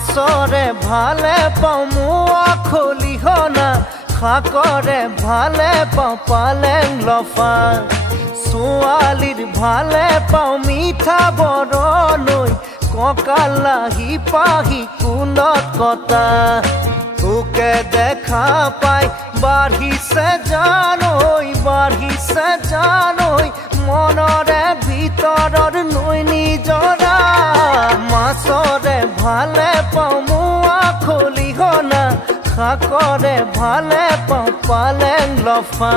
মাছৰে ভালে পাওঁ মোৱা খলিহনা শাকৰে ভালে পাওঁ পালেং লফা ছোৱালীৰ ভালে পাওঁ মিঠা বৰণৈ কঁকালাহি পাহি কুলত কটা তোকে দেখা পাই বাঢ়িছে জানৈ মনৰে ভিতৰৰ নৈ নিজৰা মাছৰে ভালে পাওঁ মোৱা খলিহনা শাকৰে ভালে পাওঁ পালেং লফা